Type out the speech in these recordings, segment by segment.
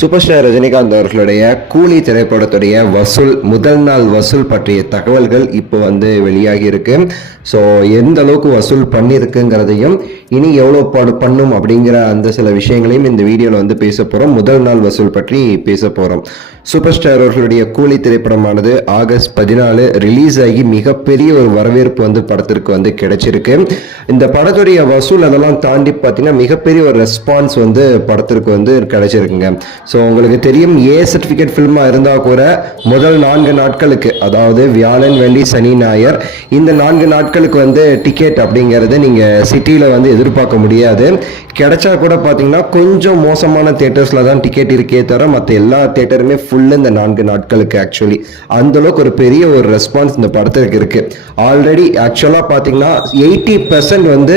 Super star Rajinikanth அவர்களுடைய கூலி திரைப்படத்துடைய வசூல் முதல் நாள் வசூல் பற்றிய தகவல்கள் இப்போ வெளியாகி இருக்கு. ஸோ எந்த அளவுக்கு வசூல் பண்ணியிருக்குங்கிறதையும் இனி எவ்வளோ பண்ணும் அப்படிங்கிற அந்த சில விஷயங்களையும் இந்த வீடியோவில் பேச போகிறோம். முதல் நாள் வசூல் பற்றி பேச போகிறோம். சூப்பர் ஸ்டார் அவர்களுடைய கூலி திரைப்படமானது ஆகஸ்ட் 14 ரிலீஸ் ஆகி மிகப்பெரிய ஒரு வரவேற்பு படத்திற்கு கிடைச்சிருக்கு. இந்த படத்துடைய வசூல் அதெல்லாம் தாண்டி பார்த்தீங்கன்னா மிகப்பெரிய ஒரு ரெஸ்பான்ஸ் படத்திற்கு கிடைச்சிருக்குங்க. ஸோ உங்களுக்கு தெரியும், ஏ சர்டிஃபிகேட் ஃபில்மாக இருந்தால் கூட முதல் 4 நாட்களுக்கு, அதாவது வியாழன் வெள்ளி சனி ஞாயிறு, இந்த 4 நாட்களுக்கு டிக்கெட் அப்படிங்கிறது நீங்கள் சிட்டியில் எதிர்பார்க்க முடியாது. கிடைச்சா கூட பார்த்தீங்கன்னா கொஞ்சம் மோசமான தியேட்டர்ஸில் தான் டிக்கெட் இருக்கே தவிர மற்ற எல்லா தியேட்டருமே ஃபுல்லு இந்த 4 நாட்களுக்கு. ஆக்சுவலி அந்தளவுக்கு ஒரு பெரிய ஒரு ரெஸ்பான்ஸ் இந்த படத்திற்கு இருக்குது. ஆல்ரெடி ஆக்சுவலாக பார்த்தீங்கன்னா 80%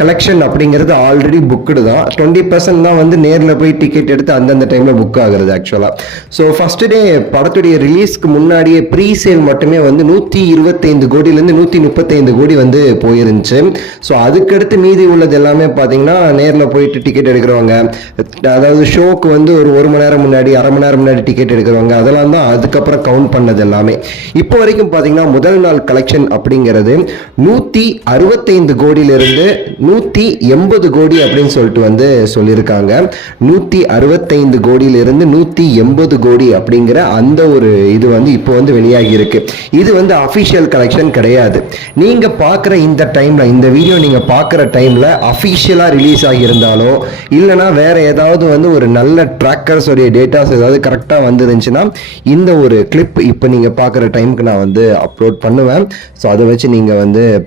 கலெக்ஷன் அப்படிங்கிறது ஆல்ரெடி புக்குடு தான். 20% தான் நேரில் போய் டிக்கெட் எடுத்து அந்தந்த டைமில் புக் ஆகுறது ஆக்சுவலாக. ஸோ ஃபர்ஸ்ட் டே படத்துடைய ரிலீஸ்க்கு முன்னாடியே ப்ரீ சேல் மட்டுமே 125 கோடியிலேருந்து 135 கோடி போயிருந்துச்சு. ஸோ அதுக்கடுத்து மீதி உள்ளது எல்லாமே பார்த்தீங்கன்னா நேரில் போயிட்டு டிக்கெட் எடுக்கிறவங்க, அதாவது ஷோக்கு ஒரு மணி நேரம் முன்னாடி, அரை மணி நேரம் முன்னாடி டிக்கெட் எடுக்கிறவங்க, அதெல்லாம் தான் அதுக்கப்புறம் கவுண்ட் பண்ணது எல்லாமே. இப்போ வரைக்கும் பார்த்தீங்கன்னா முதல் நாள் கலெக்ஷன் அப்படிங்கிறது 165 கோடியிலிருந்து 180 கோடி அப்படின்னு சொல்லிட்டு சொல்லியிருக்காங்க. 165 கோடியிலிருந்து 180 கோடி அப்படிங்கிற அந்த ஒரு இது இப்போ வெளியாகி இருக்கு. இது அஃபிஷியல் கலெக்ஷன் கிடையாது. நீங்க பார்க்குற இந்த டைம்ல, இந்த வீடியோ நீங்க பார்க்குற டைம்ல அஃபிஷியலா ரிலீஸ் ஆகியிருந்தாலோ இல்லைனா வேற ஏதாவது ஒரு நல்ல ட்ராக்கர்ஸ் உடைய டேட்டாஸ் ஏதாவது கரெக்டாக வந்துருந்துச்சுன்னா இந்த ஒரு கிளிப் இப்போ நீங்க பார்க்குற டைமுக்கு நான் அப்லோட் பண்ணுவேன். ஸோ அதை வச்சு நீங்க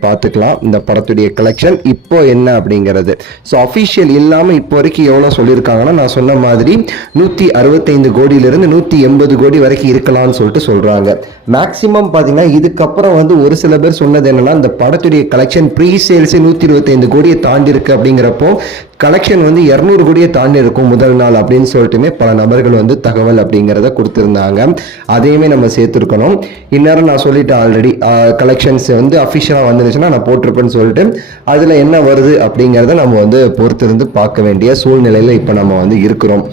பார்த்துக்கலாம் இந்த படத்துடைய கலெக்ஷன் இப்போ என்ன அப்படிங்கிறது. ஸோ அஃபிஷியல் இல்லாமல் இப்போ வரைக்கும் எவ்வளோ சொல்லியிருக்காங்கன்னா, நான் சொன்ன மாதிரி 165 கோடியிலிருந்து 180 கோடி வரைக்கும் இருக்கலாம்னு சொல்லிட்டு சொல்றாங்க. மேக்சிமம் பார்த்தீங்கன்னா இதுக்கப்புறம் ஒரு சில பேர் சொன்னது என்னன்னா, இந்த படத்துடைய கலெக்ஷன் ப்ரீ சேல்ஸ் 125 கோடியை தாண்டி இருக்கு அப்படிங்கிறப்போ கலெக்ஷன் 200 கோடியை தாண்டி இருக்கும் முதல் நாள் அப்படின்னு சொல்லிட்டுமே பல நபர்கள் தகவல் அப்படிங்கிறத கொடுத்துருந்தாங்க. அதையுமே நம்ம சேர்த்துருக்கணும். இந்நேரம் நான் சொல்லிட்டேன் ஆல்ரெடி, கலெக்ஷன்ஸ் அஃபிஷியலாக வந்துருச்சுன்னா நான் போட்டிருப்பேன்னு சொல்லிட்டு அதில் என்ன வருது அப்படிங்கிறத நம்ம பொறுத்திருந்து பார்க்க வேண்டிய சூழ்நிலையில் இப்போ நம்ம இருக்கிறோம்.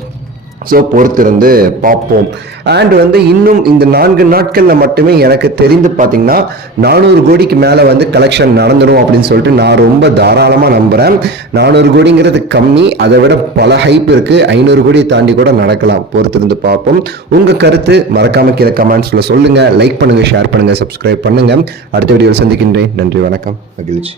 ஸோ பொறுத்திருந்து பார்ப்போம். அண்ட் இன்னும் இந்த 4 நாட்களில் மட்டுமே எனக்கு தெரிந்து பார்த்தீங்கன்னா 400 கோடிக்கு மேலே கலெக்ஷன் நடந்துடும் அப்படின்னு சொல்லிட்டு நான் ரொம்ப தாராளமாக நம்புகிறேன். 400 கோடிங்கிறது கம்மி, அதை விட பல ஹைப் இருக்குது. 500 கோடியை தாண்டி கூட நடக்கலாம். பொறுத்திருந்து பார்ப்போம். உங்கள் கருத்து மறக்காமல் கீழே கமெண்ட்ஸில் சொல்லுங்கள். லைக் பண்ணுங்கள், ஷேர் பண்ணுங்கள், சப்ஸ்கிரைப் பண்ணுங்கள். அடுத்த வீடியோவில் சந்திக்கின்றேன். நன்றி, வணக்கம், மகிழ்ச்சி.